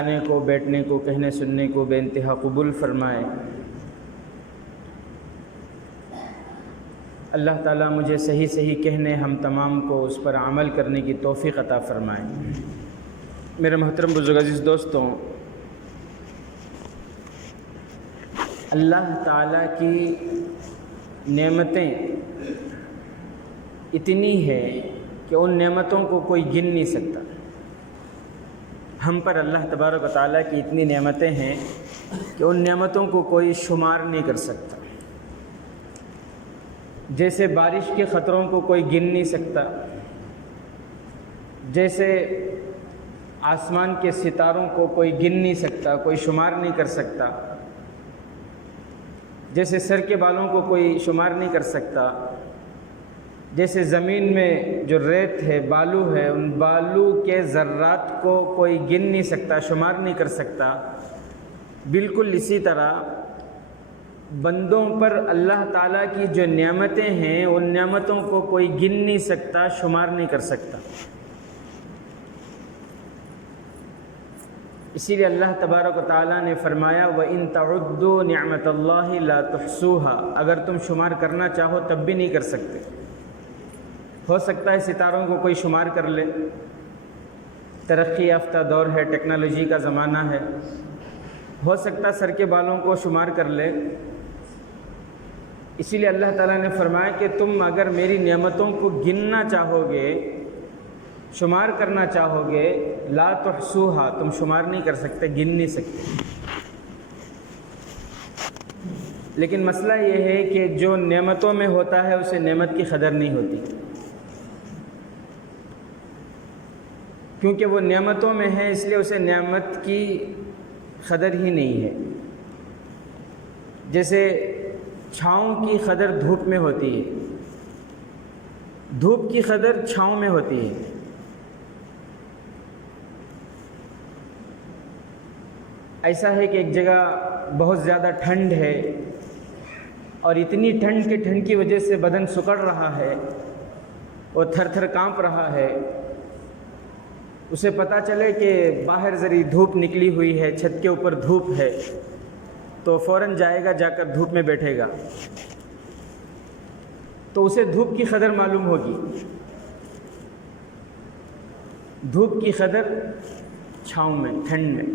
کھانے کو، بیٹھنے کو، کہنے سننے کو بے انتہا قبول فرمائے۔ اللہ تعالیٰ مجھے صحیح صحیح کہنے، ہم تمام کو اس پر عمل کرنے کی توفیق عطا فرمائے۔ میرے محترم بزرگ عزیز دوستوں، اللہ تعالیٰ کی نعمتیں اتنی ہے کہ ان نعمتوں کو کوئی گن نہیں سکتا۔ ہم پر اللہ تبارک و تعالیٰ کی اتنی نعمتیں ہیں کہ ان نعمتوں کو کوئی شمار نہیں کر سکتا۔ جیسے بارش کے خطروں کو کوئی گن نہیں سکتا، جیسے آسمان کے ستاروں کو کوئی گن نہیں سکتا، کوئی شمار نہیں کر سکتا، جیسے سر کے بالوں کو کوئی شمار نہیں کر سکتا، جیسے زمین میں جو ریت ہے، بالو ہے، ان بالو کے ذرات کو کوئی گن نہیں سکتا، شمار نہیں کر سکتا، بالکل اسی طرح بندوں پر اللہ تعالیٰ کی جو نعمتیں ہیں ان نعمتوں کو کوئی گن نہیں سکتا، شمار نہیں کر سکتا۔ اسی لیے اللہ تبارک و تعالیٰ نے فرمایا وَإِن تَعُدُّوا نِعْمَةَ اللَّهِ لَا تُحْصُوهَا، اگر تم شمار کرنا چاہو تب بھی نہیں کر سکتے۔ ہو سکتا ہے ستاروں کو کوئی شمار کر لے، ترقی یافتہ دور ہے، ٹیکنالوجی کا زمانہ ہے، ہو سکتا ہے سر کے بالوں کو شمار کر لے۔ اسی لیے اللہ تعالیٰ نے فرمایا کہ تم اگر میری نعمتوں کو گننا چاہو گے، شمار کرنا چاہو گے، لا تحصوہا، تم شمار نہیں کر سکتے، گن نہیں سکتے۔ لیکن مسئلہ یہ ہے کہ جو نعمتوں میں ہوتا ہے اسے نعمت کی قدر نہیں ہوتی، کیونکہ وہ نعمتوں میں ہے اس لیے اسے نعمت کی قدر ہی نہیں ہے۔ جیسے چھاؤں کی قدر دھوپ میں ہوتی ہے، دھوپ کی قدر چھاؤں میں ہوتی ہے۔ ایسا ہے کہ ایک جگہ بہت زیادہ ٹھنڈ ہے اور اتنی ٹھنڈ کہ ٹھنڈ کی وجہ سے بدن سکڑ رہا ہے، وہ تھر تھر کانپ رہا ہے۔ اسے پتہ چلے کہ باہر ذری دھوپ نکلی ہوئی ہے، چھت کے اوپر دھوپ ہے، تو فوراً جائے گا، جا کر دھوپ میں بیٹھے گا، تو اسے دھوپ کی قدر معلوم ہوگی۔ دھوپ کی قدر چھاؤں میں، ٹھنڈ میں۔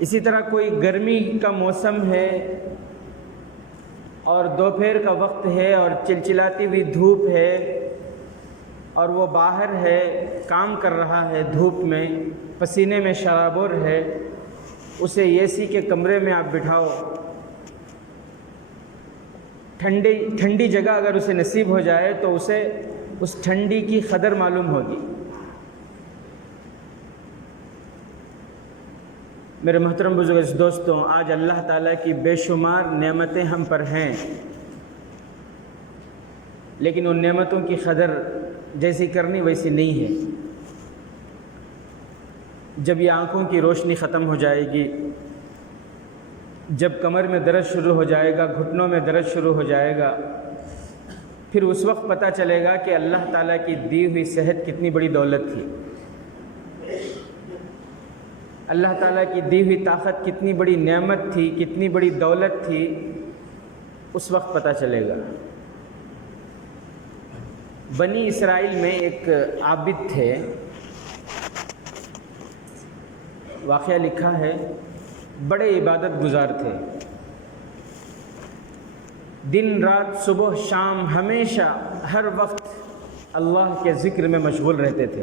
اسی طرح کوئی گرمی کا موسم ہے اور دوپہر کا وقت ہے اور چلچلاتی ہوئی دھوپ ہے اور وہ باہر ہے، کام کر رہا ہے دھوپ میں، پسینے میں شرابور ہے، اسے اے سی کے کمرے میں آپ بٹھاؤ، ٹھنڈی جگہ اگر اسے نصیب ہو جائے تو اسے اس ٹھنڈی کی قدر معلوم ہوگی۔ میرے محترم بزرگ دوستوں، آج اللہ تعالیٰ کی بے شمار نعمتیں ہم پر ہیں، لیکن ان نعمتوں کی قدر جیسی کرنی ویسی نہیں ہے۔ جب یہ آنکھوں کی روشنی ختم ہو جائے گی، جب کمر میں درد شروع ہو جائے گا، گھٹنوں میں درد شروع ہو جائے گا، پھر اس وقت پتہ چلے گا کہ اللہ تعالیٰ کی دی ہوئی صحت کتنی بڑی دولت تھی، اللہ تعالیٰ کی دی ہوئی طاقت کتنی بڑی نعمت تھی، کتنی بڑی دولت تھی، اس وقت پتہ چلے گا۔ بنی اسرائیل میں ایک عابد تھے، واقعہ لکھا ہے، بڑے عبادت گزار تھے، دن رات صبح شام ہمیشہ ہر وقت اللہ کے ذکر میں مشغول رہتے تھے۔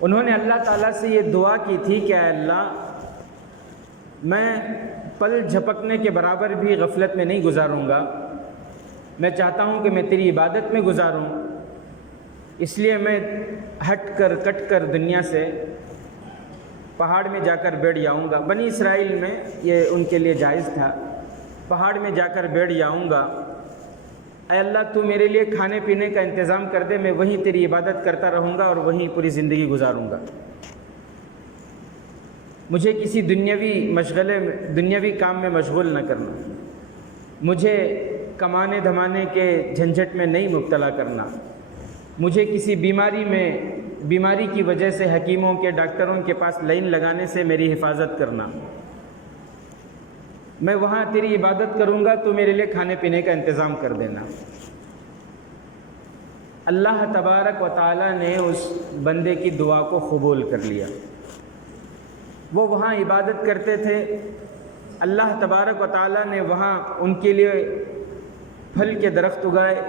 انہوں نے اللہ تعالیٰ سے یہ دعا کی تھی کہ اے اللہ، میں پل جھپکنے کے برابر بھی غفلت میں نہیں گزاروں گا، میں چاہتا ہوں کہ میں تیری عبادت میں گزاروں، اس لیے میں ہٹ کر کٹ کر دنیا سے پہاڑ میں جا کر بیٹھ جاؤں گا۔ بنی اسرائیل میں یہ ان کے لیے جائز تھا، پہاڑ میں جا کر بیٹھ جاؤں گا، اے اللہ تو میرے لیے کھانے پینے کا انتظام کر دے، میں وہیں تیری عبادت کرتا رہوں گا اور وہیں پوری زندگی گزاروں گا، مجھے کسی دنیاوی کام میں مشغول نہ کرنا، مجھے کمانے دھمانے کے جھنجھٹ میں نہیں مبتلا کرنا، مجھے کسی بیماری میں بیماری کی وجہ سے حکیموں کے ڈاکٹروں کے پاس لائن لگانے سے میری حفاظت کرنا، میں وہاں تیری عبادت کروں گا تو میرے لیے کھانے پینے کا انتظام کر دینا۔ اللہ تبارک و تعالیٰ نے اس بندے کی دعا کو قبول کر لیا۔ وہ وہاں عبادت کرتے تھے، اللہ تبارک و تعالیٰ نے وہاں ان کے لیے پھل کے درخت اگائے،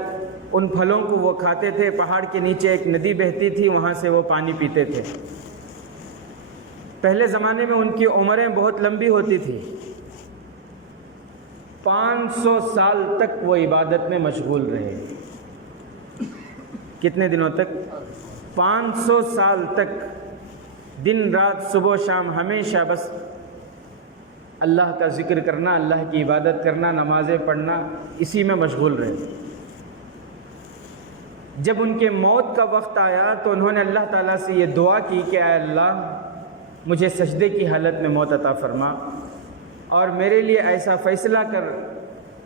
ان پھلوں کو وہ کھاتے تھے۔ پہاڑ کے نیچے ایک ندی بہتی تھی، وہاں سے وہ پانی پیتے تھے۔ پہلے زمانے میں ان کی عمریں بہت لمبی ہوتی تھی، 500 سال تک وہ عبادت میں مشغول رہے۔ کتنے دنوں تک؟ 500 سال تک، دن رات صبح و شام ہمیشہ بس اللہ کا ذکر کرنا، اللہ کی عبادت کرنا، نمازیں پڑھنا، اسی میں مشغول رہے۔ جب ان کے موت کا وقت آیا تو انہوں نے اللہ تعالیٰ سے یہ دعا کی کہ اے اللہ مجھے سجدے کی حالت میں موت عطا فرما، اور میرے لیے ایسا فیصلہ کر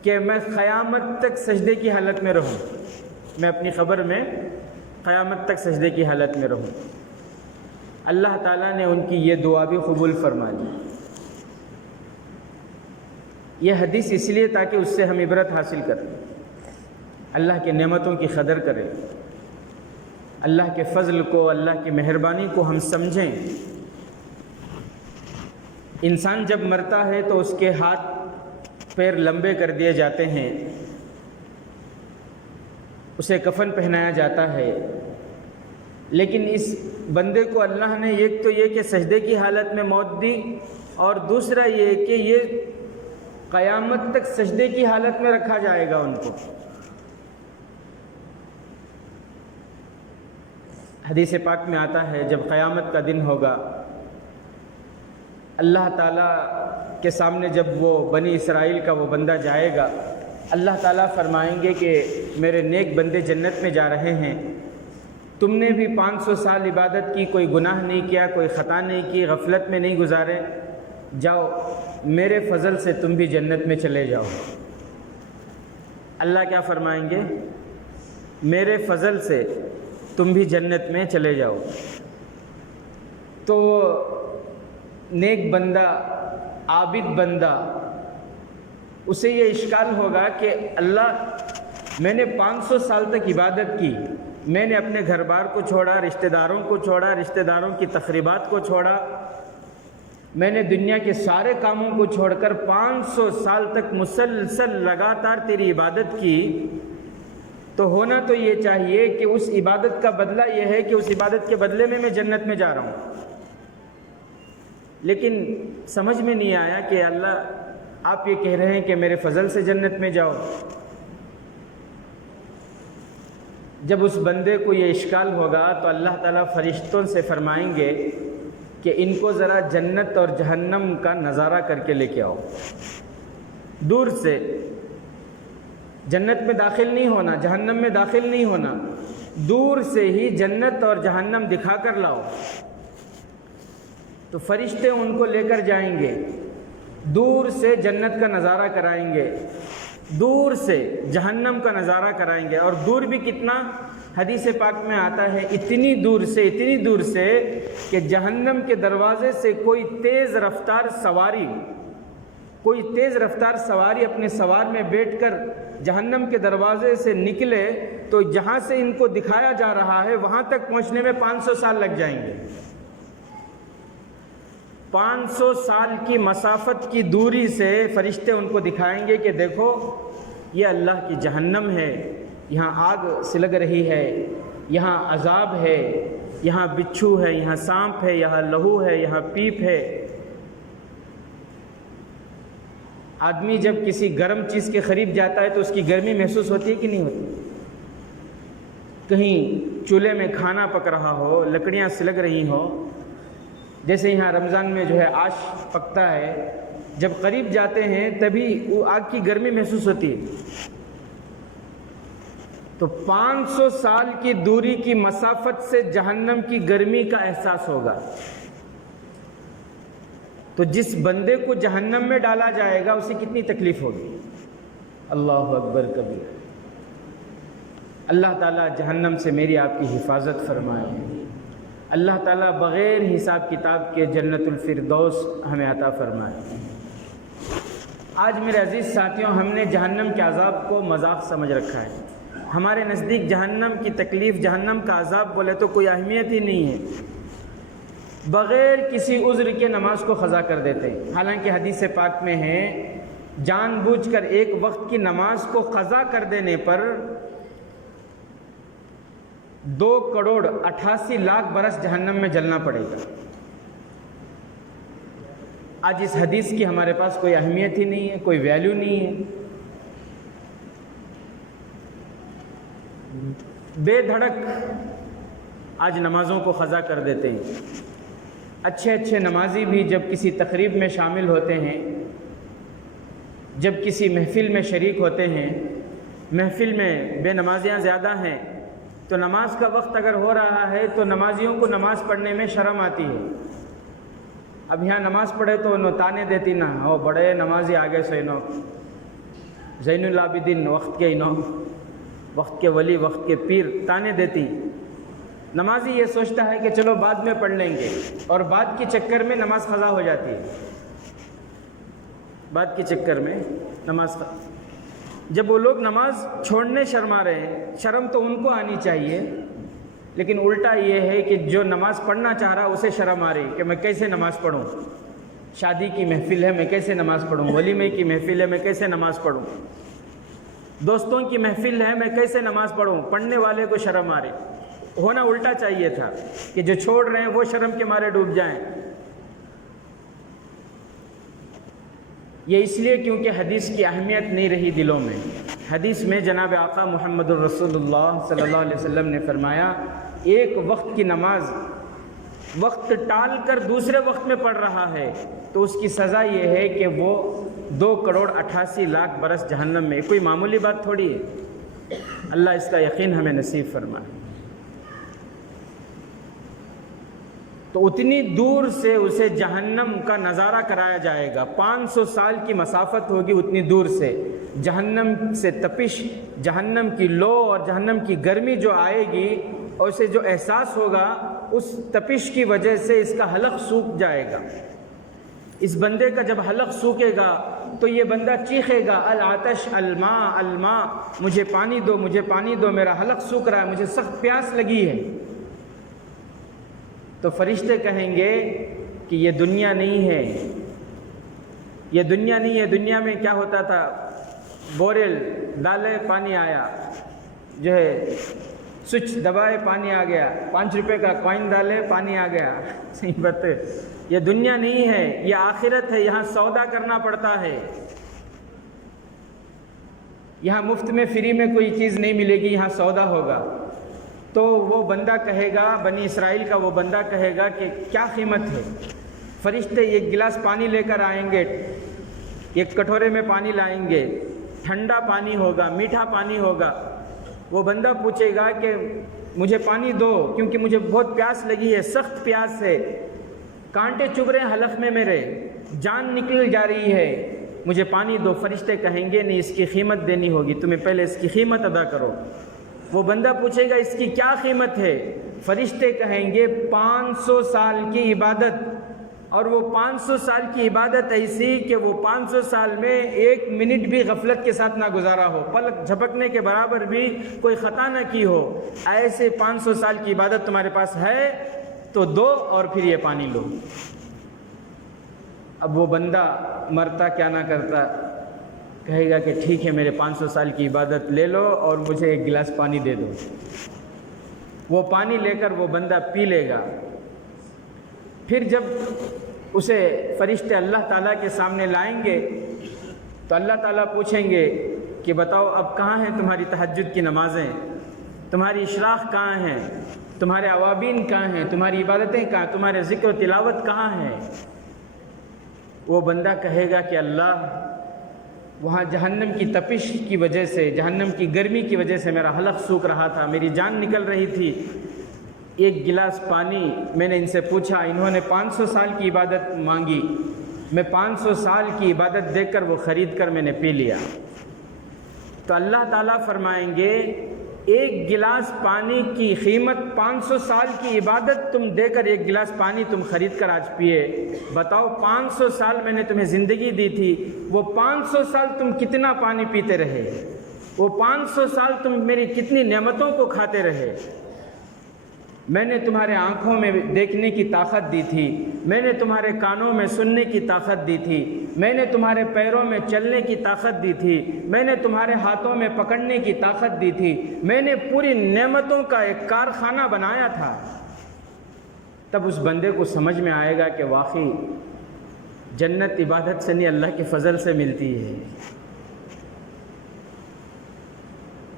کہ میں قیامت تک سجدے کی حالت میں رہوں، میں اپنی قبر میں قیامت تک سجدے کی حالت میں رہوں۔ اللہ تعالیٰ نے ان کی یہ دعا بھی قبول فرما لی۔ یہ حدیث اس لیے تاکہ اس سے ہم عبرت حاصل کریں، اللہ کی نعمتوں کی قدر کریں، اللہ کے فضل کو، اللہ کی مہربانی کو ہم سمجھیں۔ انسان جب مرتا ہے تو اس کے ہاتھ پیر لمبے کر دیے جاتے ہیں، اسے کفن پہنایا جاتا ہے، لیکن اس بندے کو اللہ نے ایک تو یہ کہ سجدے کی حالت میں موت دی، اور دوسرا یہ کہ یہ قیامت تک سجدے کی حالت میں رکھا جائے گا ان کو۔ حدیث پاک میں آتا ہے جب قیامت کا دن ہوگا، اللہ تعالیٰ کے سامنے جب وہ بنی اسرائیل کا وہ بندہ جائے گا، اللہ تعالیٰ فرمائیں گے کہ میرے نیک بندے جنت میں جا رہے ہیں، تم نے بھی 500 سال عبادت کی، کوئی گناہ نہیں کیا، کوئی خطا نہیں کی، غفلت میں نہیں گزارے، جاؤ میرے فضل سے تم بھی جنت میں چلے جاؤ۔ اللہ کیا فرمائیں گے؟ میرے فضل سے تم بھی جنت میں چلے جاؤ۔ تو نیک بندہ، عابد بندہ، اسے یہ اشکال ہوگا کہ اللہ میں نے 500 سال تک عبادت کی، میں نے اپنے گھر بار کو چھوڑا، رشتہ داروں کو چھوڑا، رشتہ داروں کی تقریبات کو چھوڑا، میں نے دنیا کے سارے کاموں کو چھوڑ کر 500 سال تک مسلسل لگاتار تیری عبادت کی، تو ہونا تو یہ چاہیے کہ اس عبادت کا بدلہ یہ ہے کہ اس عبادت کے بدلے میں جنت میں جا رہا ہوں۔ لیکن سمجھ میں نہیں آیا کہ اللہ آپ یہ کہہ رہے ہیں کہ میرے فضل سے جنت میں جاؤ۔ جب اس بندے کو یہ اشکال ہوگا تو اللہ تعالیٰ فرشتوں سے فرمائیں گے کہ ان کو ذرا جنت اور جہنم کا نظارہ کر کے لے کے آؤ، دور سے، جنت میں داخل نہیں ہونا، جہنم میں داخل نہیں ہونا، دور سے ہی جنت اور جہنم دکھا کر لاؤ۔ تو فرشتے ان کو لے کر جائیں گے، دور سے جنت کا نظارہ کرائیں گے، دور سے جہنم کا نظارہ کرائیں گے، اور دور بھی کتنا؟ حدیث پاک میں آتا ہے اتنی دور سے کہ جہنم کے دروازے سے کوئی تیز رفتار سواری اپنے سوار میں بیٹھ کر جہنم کے دروازے سے نکلے تو جہاں سے ان کو دکھایا جا رہا ہے وہاں تک پہنچنے میں 500 سال لگ جائیں گے۔ 500 سال کی مسافت کی دوری سے فرشتے ان کو دکھائیں گے کہ دیکھو یہ اللہ کی جہنم ہے، یہاں آگ سلگ رہی ہے، یہاں عذاب ہے، یہاں بچھو ہے، یہاں سانپ ہے، یہاں لہو ہے، یہاں پیپ ہے۔ آدمی جب کسی گرم چیز کے قریب جاتا ہے تو اس کی گرمی محسوس ہوتی ہے کہ نہیں ہوتی؟ کہیں چولہے میں کھانا پک رہا ہو، لکڑیاں سلگ رہی ہوں، جیسے یہاں رمضان میں جو ہے آش پکتا ہے، جب قریب جاتے ہیں تبھی وہ آگ کی گرمی محسوس ہوتی ہے۔ تو 500 سال کی دوری کی مسافت سے جہنم کی گرمی کا احساس ہوگا۔ تو جس بندے کو جہنم میں ڈالا جائے گا اسے کتنی تکلیف ہوگی؟ اللہ اکبر کبیر۔ اللہ تعالیٰ جہنم سے میری آپ کی حفاظت فرمائے۔ اللہ تعالیٰ بغیر حساب کتاب کے جنت الفردوس ہمیں عطا فرمائے۔ آج میرے عزیز ساتھیوں، ہم نے جہنم کے عذاب کو مذاق سمجھ رکھا ہے۔ ہمارے نزدیک جہنم کی تکلیف، جہنم کا عذاب بولے تو کوئی اہمیت ہی نہیں ہے۔ بغیر کسی عذر کے نماز کو قضا کر دیتے ہیں، حالانکہ حدیث پاک میں ہے جان بوجھ کر ایک وقت کی نماز کو قضا کر دینے پر 2,88,00,000 برس جہنم میں جلنا پڑے گا۔ آج اس حدیث کی ہمارے پاس کوئی اہمیت ہی نہیں ہے، کوئی ویلیو نہیں ہے۔ بے دھڑک آج نمازوں کو قضا کر دیتے ہیں۔ اچھے اچھے نمازی بھی جب کسی تقریب میں شامل ہوتے ہیں، جب کسی محفل میں شریک ہوتے ہیں، محفل میں بے نمازیاں زیادہ ہیں، تو نماز کا وقت اگر ہو رہا ہے تو نمازیوں کو نماز پڑھنے میں شرم آتی ہے۔ اب یہاں نماز پڑھے تو انہوں تانے دیتی نا، او بڑے نمازی آگے سے انہوں زین العابدین، وقت کے انہوں، وقت کے ولی، وقت کے پیر، تانے دیتی۔ نمازی یہ سوچتا ہے کہ چلو بعد میں پڑھ لیں گے، اور بعد کے چکر میں نماز قضا ہو جاتی ہے۔ بعد کے چکر میں نماز جب وہ لوگ نماز چھوڑنے شرما رہے ہیں، شرم تو ان کو آنی چاہیے، لیکن الٹا یہ ہے کہ جو نماز پڑھنا چاہ رہا اسے شرم آ رہی کہ میں کیسے نماز پڑھوں، شادی کی محفل ہے میں کیسے نماز پڑھوں، ولیمے کی محفل ہے میں کیسے نماز پڑھوں، دوستوں کی محفل ہے میں کیسے نماز پڑھوں۔ پڑھنے والے کو شرم آ رہی، ہونا الٹا چاہیے تھا کہ جو چھوڑ رہے ہیں وہ شرم کے مارے ڈوب جائیں۔ یہ اس لیے کیونکہ حدیث کی اہمیت نہیں رہی دلوں میں۔ حدیث میں جناب آقا محمد الرسول اللہ صلی اللہ علیہ وسلم نے فرمایا، ایک وقت کی نماز وقت ٹال کر دوسرے وقت میں پڑھ رہا ہے تو اس کی سزا یہ ہے کہ وہ 2,88,00,000 برس جہنم میں۔ کوئی معمولی بات تھوڑی ہے، اللہ اس کا یقین ہمیں نصیب فرمائے۔ تو اتنی دور سے اسے جہنم کا نظارہ کرایا جائے گا، 500 سال کی مسافت ہوگی اتنی دور سے، جہنم سے تپش، جہنم کی لو اور جہنم کی گرمی جو آئے گی، اور اسے جو احساس ہوگا اس تپش کی وجہ سے اس کا حلق سوکھ جائے گا۔ اس بندے کا جب حلق سوکھے گا تو یہ بندہ چیخے گا، العطش الماء الماء، مجھے پانی دو، مجھے پانی دو، میرا حلق سوکھ رہا ہے، مجھے سخت پیاس لگی ہے۔ تو فرشتے کہیں گے کہ یہ دنیا نہیں ہے، یہ دنیا نہیں ہے۔ دنیا میں کیا ہوتا تھا، بوریل ڈالے پانی آیا، جو ہے سوئچ دبائے پانی آ گیا، 5 روپے کا کوائن ڈالے پانی آ گیا۔ صحیح بات ہے، یہ دنیا نہیں ہے، یہ آخرت ہے، یہاں سودا کرنا پڑتا ہے۔ یہاں مفت میں فری میں کوئی چیز نہیں ملے گی، یہاں سودا ہوگا۔ تو وہ بندہ کہے گا، بنی اسرائیل کا وہ بندہ کہے گا کہ کیا قیمت ہے؟ فرشتے ایک گلاس پانی لے کر آئیں گے، ایک کٹورے میں پانی لائیں گے، ٹھنڈا پانی ہوگا، میٹھا پانی ہوگا۔ وہ بندہ پوچھے گا کہ مجھے پانی دو، کیونکہ مجھے بہت پیاس لگی ہے، سخت پیاس ہے، کانٹے چبھ رہے ہیں حلق میں، میرے جان نکل جا رہی ہے، مجھے پانی دو۔ فرشتے کہیں گے نہیں، اس کی قیمت دینی ہوگی، تمہیں پہلے اس کی قیمت ادا کرو۔ وہ بندہ پوچھے گا اس کی کیا قیمت ہے؟ فرشتے کہیں گے 500 سال کی عبادت، اور وہ 500 سال کی عبادت ایسی کہ وہ 500 سال میں 1 منٹ بھی غفلت کے ساتھ نہ گزارا ہو، پلک جھپکنے کے برابر بھی کوئی خطا نہ کی ہو، ایسے 500 سال کی عبادت تمہارے پاس ہے تو دو اور پھر یہ پانی لو۔ اب وہ بندہ مرتا کیا نہ کرتا، کہے گا کہ ٹھیک ہے، میرے 500 سال کی عبادت لے لو اور مجھے 1 گلاس پانی دے دو۔ وہ پانی لے کر وہ بندہ پی لے گا۔ پھر جب اسے فرشتے اللہ تعالیٰ کے سامنے لائیں گے تو اللہ تعالیٰ پوچھیں گے کہ بتاؤ اب کہاں ہیں تمہاری تہجد کی نمازیں، تمہاری اشراق کہاں ہیں، تمہارے اوابین کہاں ہیں، تمہاری عبادتیں کہاں، تمہارے ذکر و تلاوت کہاں ہیں؟ وہ بندہ کہے گا کہ اللہ، وہاں جہنم کی تپش کی وجہ سے، جہنم کی گرمی کی وجہ سے میرا حلق سوکھ رہا تھا، میری جان نکل رہی تھی، 1 گلاس پانی میں نے ان سے پوچھا، انہوں نے 500 سال کی عبادت مانگی، میں 500 سال کی عبادت دے کر وہ خرید کر میں نے پی لیا۔ تو اللہ تعالیٰ فرمائیں گے ایک گلاس پانی کی قیمت 500 سال کی عبادت تم دے کر ایک گلاس پانی تم خرید کر آج پیے. بتاؤ 500 سال میں نے تمہیں زندگی دی تھی، وہ 500 سال تم کتنا پانی پیتے رہے؟ وہ 500 سال تم میری کتنی نعمتوں کو کھاتے رہے؟ میں نے تمہارے آنکھوں میں دیکھنے کی طاقت دی تھی، میں نے تمہارے کانوں میں سننے کی طاقت دی تھی، میں نے تمہارے پیروں میں چلنے کی طاقت دی تھی، میں نے تمہارے ہاتھوں میں پکڑنے کی طاقت دی تھی، میں نے پوری نعمتوں کا ایک کارخانہ بنایا تھا. تب اس بندے کو سمجھ میں آئے گا کہ واقعی جنت عبادت سے نہیں اللہ کے فضل سے ملتی ہے.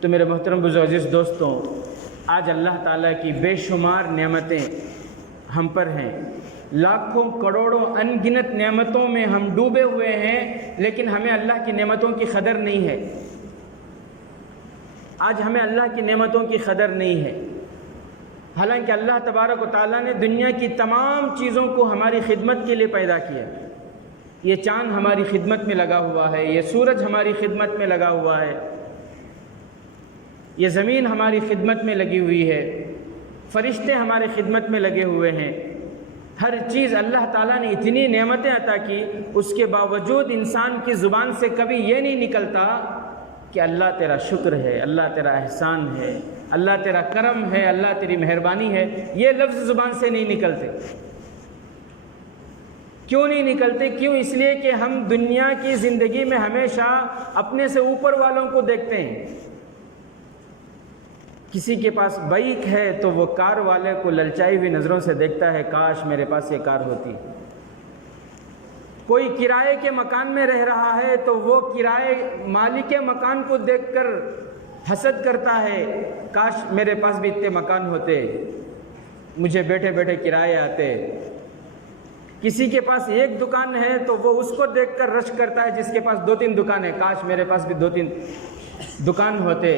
تو میرے محترم بزرگ عزیز دوستوں، آج اللہ تعالیٰ کی بے شمار نعمتیں ہم پر ہیں، لاکھوں کروڑوں ان گنت نعمتوں میں ہم ڈوبے ہوئے ہیں، لیکن ہمیں اللہ کی نعمتوں کی قدر نہیں ہے. آج ہمیں اللہ کی نعمتوں کی قدر نہیں ہے، حالانکہ اللہ تبارک و تعالیٰ نے دنیا کی تمام چیزوں کو ہماری خدمت کے لیے پیدا کیا. یہ چاند ہماری خدمت میں لگا ہوا ہے، یہ سورج ہماری خدمت میں لگا ہوا ہے، یہ زمین ہماری خدمت میں لگی ہوئی ہے، فرشتے ہمارے خدمت میں لگے ہوئے ہیں. ہر چیز اللہ تعالیٰ نے اتنی نعمتیں عطا کی، اس کے باوجود انسان کی زبان سے کبھی یہ نہیں نکلتا کہ اللہ تیرا شکر ہے، اللہ تیرا احسان ہے، اللہ تیرا کرم ہے، اللہ تیری مہربانی ہے. یہ لفظ زبان سے نہیں نکلتے. کیوں نہیں نکلتے؟ کیوں؟ اس لیے کہ ہم دنیا کی زندگی میں ہمیشہ اپنے سے اوپر والوں کو دیکھتے ہیں. کسی کے پاس بائک ہے تو وہ کار والے کو للچائی ہوئی نظروں سے دیکھتا ہے، کاش میرے پاس یہ کار ہوتی. کوئی کرائے کے مکان میں رہ رہا ہے تو وہ کرائے مالک مکان کو دیکھ کر حسد کرتا ہے، کاش میرے پاس بھی اتنے مکان ہوتے، مجھے بیٹھے بیٹھے کرائے آتے. کسی کے پاس ایک دکان ہے تو وہ اس کو دیکھ کر رش کرتا ہے جس کے پاس 2-3 دکان ہے، کاش میرے پاس بھی 2-3 دکان ہوتے.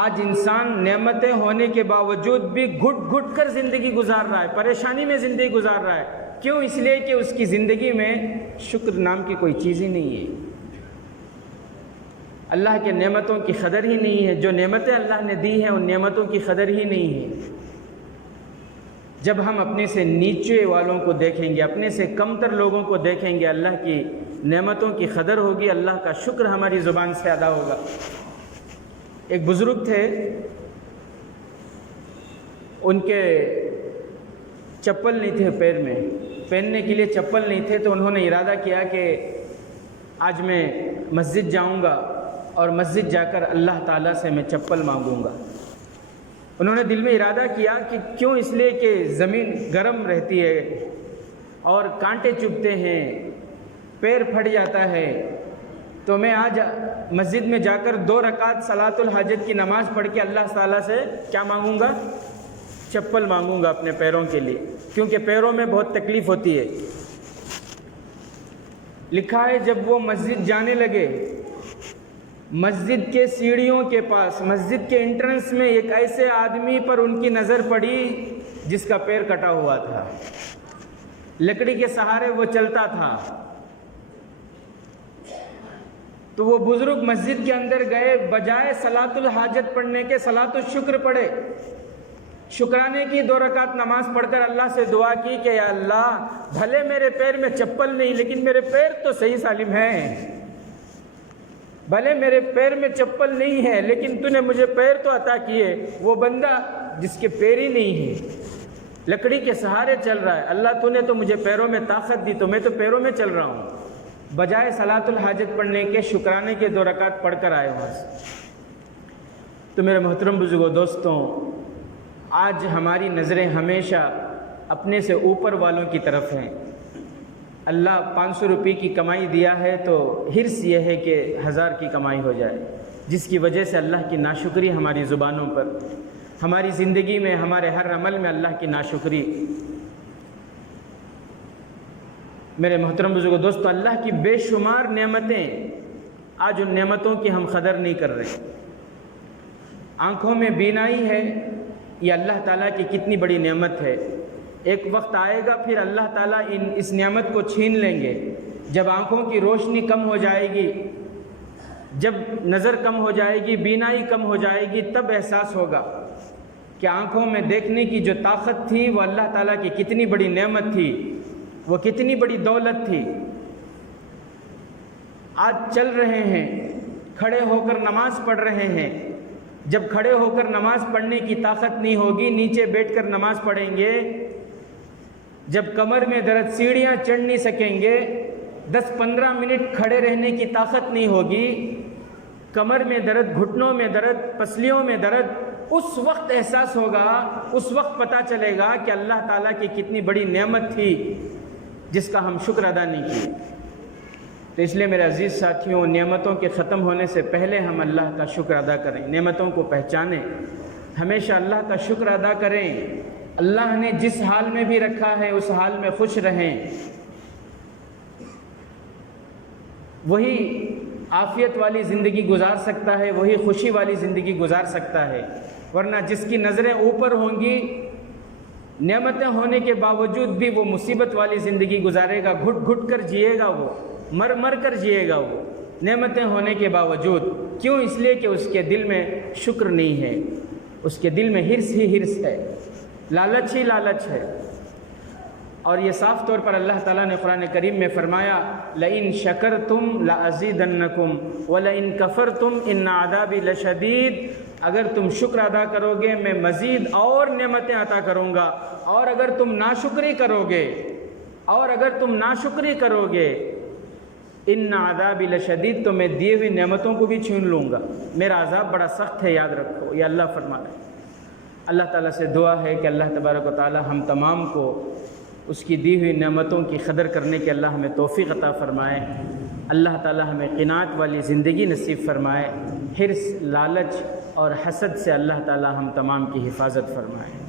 آج انسان نعمتیں ہونے کے باوجود بھی گھٹ گھٹ کر زندگی گزار رہا ہے، پریشانی میں زندگی گزار رہا ہے. کیوں؟ اس لیے کہ اس کی زندگی میں شکر نام کی کوئی چیز ہی نہیں ہے، اللہ کے نعمتوں کی قدر ہی نہیں ہے. جو نعمتیں اللہ نے دی ہیں ان نعمتوں کی قدر ہی نہیں ہے. جب ہم اپنے سے نیچے والوں کو دیکھیں گے، اپنے سے کمتر لوگوں کو دیکھیں گے، اللہ کی نعمتوں کی قدر ہوگی، اللہ کا شکر ہماری زبان سے ادا ہوگا. ایک بزرگ تھے، ان کے چپل نہیں تھے پیر میں، پہننے کے لیے چپل نہیں تھے، تو انہوں نے ارادہ کیا کہ آج میں مسجد جاؤں گا اور مسجد جا کر اللہ تعالیٰ سے میں چپل مانگوں گا. انہوں نے دل میں ارادہ کیا کہ کیوں؟ اس لیے کہ زمین گرم رہتی ہے اور کانٹے چبھتے ہیں، پیر پھٹ جاتا ہے، تو میں آج مسجد میں جا کر 2 رکعت صلاۃ الحاجت کی نماز پڑھ کے اللہ تعالیٰ سے کیا مانگوں گا؟ چپل مانگوں گا اپنے پیروں کے لیے، کیونکہ پیروں میں بہت تکلیف ہوتی ہے. لکھا ہے جب وہ مسجد جانے لگے، مسجد کے سیڑھیوں کے پاس، مسجد کے انٹرنس میں ایک ایسے آدمی پر ان کی نظر پڑی جس کا پیر کٹا ہوا تھا، لکڑی کے سہارے وہ چلتا تھا. تو وہ بزرگ مسجد کے اندر گئے، بجائے صلاۃ الحاجت پڑھنے کے صلاۃ الشکر پڑھے، شکرانے کی 2 رکعت نماز پڑھ کر اللہ سے دعا کی کہ یا اللہ، بھلے میرے پیر میں چپل نہیں لیکن میرے پیر تو صحیح سالم ہیں، بھلے میرے پیر میں چپل نہیں ہے لیکن تو نے مجھے پیر تو عطا کیے. وہ بندہ جس کے پیر ہی نہیں ہے، لکڑی کے سہارے چل رہا ہے، اللہ تو نے تو مجھے پیروں میں طاقت دی تو میں تو پیروں میں چل رہا ہوں، بجائے صلاۃ الحاجت پڑھنے کے شکرانے کے 2 رکعت پڑھ کر آئے وہاں سے. تو میرے محترم بزرگوں دوستوں، آج ہماری نظریں ہمیشہ اپنے سے اوپر والوں کی طرف ہیں. اللہ 500 روپے کی کمائی دیا ہے تو حرص یہ ہے کہ 1000 کی کمائی ہو جائے، جس کی وجہ سے اللہ کی ناشکری ہماری زبانوں پر، ہماری زندگی میں، ہمارے ہر عمل میں اللہ کی ناشکری. میرے محترم بزرگوں دوستو، اللہ کی بے شمار نعمتیں، آج ان نعمتوں کی ہم قدر نہیں کر رہے. آنکھوں میں بینائی ہے، یہ اللہ تعالیٰ کی کتنی بڑی نعمت ہے. ایک وقت آئے گا پھر اللہ تعالیٰ اس نعمت کو چھین لیں گے. جب آنکھوں کی روشنی کم ہو جائے گی جب نظر کم ہو جائے گی، بینائی کم ہو جائے گی، تب احساس ہوگا کہ آنکھوں میں دیکھنے کی جو طاقت تھی وہ اللہ تعالیٰ کی کتنی بڑی نعمت تھی، وہ کتنی بڑی دولت تھی۔ آج چل رہے ہیں، کھڑے ہو کر نماز پڑھ رہے ہیں، جب کھڑے ہو کر نماز پڑھنے کی طاقت نہیں ہوگی، نیچے بیٹھ کر نماز پڑھیں گے، جب کمر میں درد، سیڑھیاں چڑھ نہیں سکیں گے، 10-15 منٹ کھڑے رہنے کی طاقت نہیں ہوگی، کمر میں درد، گھٹنوں میں درد، پسلیوں میں درد، اس وقت احساس ہوگا، اس وقت پتہ چلے گا کہ اللہ تعالیٰ کی کتنی بڑی نعمت تھی جس کا ہم شکر ادا نہیں کیے۔ تو اس لیے میرے عزیز ساتھیوں، نعمتوں کے ختم ہونے سے پہلے ہم اللہ کا شکر ادا کریں، نعمتوں کو پہچانیں، ہمیشہ اللہ کا شکر ادا کریں۔ اللہ نے جس حال میں بھی رکھا ہے اس حال میں خوش رہیں، وہی عافیت والی زندگی گزار سکتا ہے، وہی خوشی والی زندگی گزار سکتا ہے، ورنہ جس کی نظریں اوپر ہوں گی، نعمتیں ہونے کے باوجود بھی وہ مصیبت والی زندگی گزارے گا، گھٹ گھٹ کر جیے گا، وہ مر مر کر جیے گا، وہ نعمتیں ہونے کے باوجود۔ کیوں؟ اس لیے کہ اس کے دل میں شکر نہیں ہے، اس کے دل میں ہرس ہی ہرس ہے، لالچ ہی لالچ ہے۔ اور یہ صاف طور پر اللہ تعالیٰ نے قرآن کریم میں فرمایا، لَإِن شَكَرْتُمْ لَأَزِيدَنَّكُمْ وَلَإِن كَفَرْتُمْ إِنَّ عَذَابِي لَشَدِيدٌ۔ اگر تم شکر ادا کرو گے میں مزید اور نعمتیں عطا کروں گا، اور اگر تم ناشکری کرو گے، کرو گے، ان عذابی لشدید، تو میں دیے ہوئی نعمتوں کو بھی چھین لوں گا، میرا عذاب بڑا سخت ہے، یاد رکھو، یہ اللہ فرما رہے ہیں۔ اللہ تعالیٰ سے دعا ہے کہ اللہ تبارک و تعالیٰ ہم تمام کو اس کی دی ہوئی نعمتوں کی قدر کرنے کے اللہ ہمیں توفیق عطا فرمائے، اللہ تعالیٰ ہمیں قناعت والی زندگی نصیب فرمائے، حرص، لالچ اور حسد سے اللہ تعالیٰ ہم تمام کی حفاظت فرمائے۔